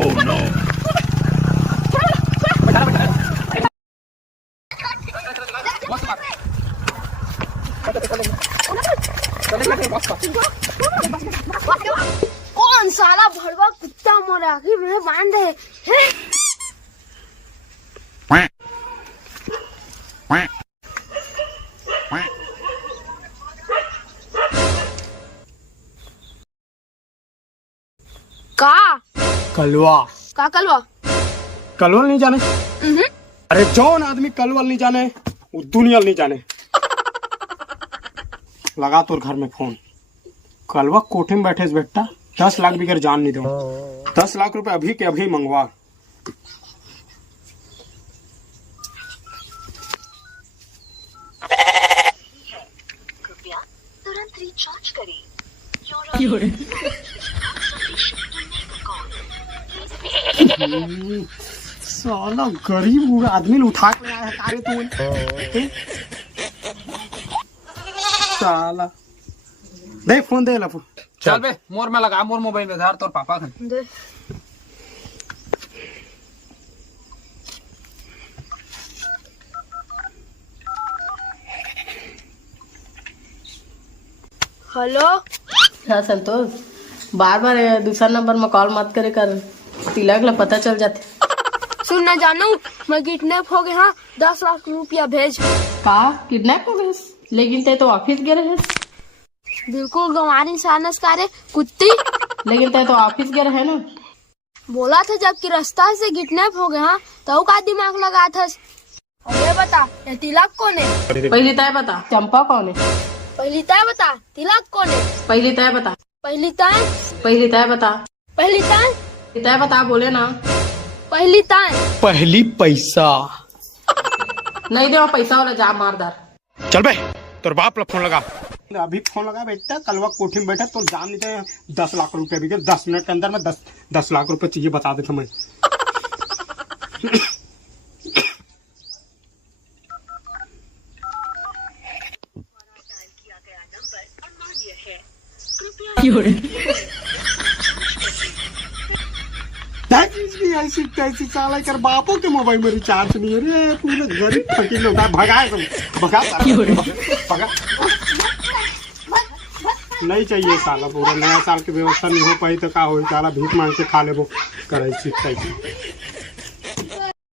Oh no. कौन साला भड़वा कुत्ता मरा के मैं बांध है का कलवा का कलवा कलवल नहीं जाने। अरे जौन आदमी कलवल नहीं जाने वो दुनिया नहीं जाने। लगा तोर घर में फोन। कलवा कोठे में बैठे बेटा 10 लाख बिगर जान नहीं दो। 10 लाख रुपए अभी के अभी मंगवा। कृपया तुरंत रिचार्ज करें। साला गरीब आदमी उठा के आया है तारे तू। साला दे फोन दे लफू। चल बे मोर में लगा मोर मोबाइल में धार तोर पापा खन। दे हेलो। हाँ संतोष, बार बार दूसरा नंबर में कॉल मत करे कर, तिलक ला पता चल जाते। सुन न जानू मैं किडनैप हो गया। हाँ 10 लाख रुपया भेज। का किडनैप हो गए? लेकिन ते तो ऑफिस गए रहे। बिल्कुल गंवारी सानस कारे कुत्ती। लेकिन ते तो ऑफिस गए रहे ना। बोला था जब कि रास्ता से किडनैप हो गया। हाँ तो का दिमाग लगा था। अरे बता ये तिलक कौन है? पहली तय बता चंपा कौन है? पहली तय बता तिलक कौन है? पहली तय बता। पहली तय पहली तय बता। पहली तय तय बता बोले ना। पहली तय पहली पैसा नहीं दे पैसा वाला जा मारदार। चल बे तोर बाप ला फोन लगा। अभी फोन लगा बेटा। कलवा कोठी में बैठा तो जान नहीं दे। 10 लाख रुपए भी 10 मिनट के अंदर में 10 लाख रुपए चाहिए बता देता मैं। ऐसी तैसी साला कर बापों के मोबाइल में रिचार्ज नहीं है रे। पूरे गरीब फकीर लोग भगा नहीं चाहिए साला। पूरा नया साल की व्यवस्था नहीं हो पाई तो का हो साला भीख मांग के खा ले वो करे।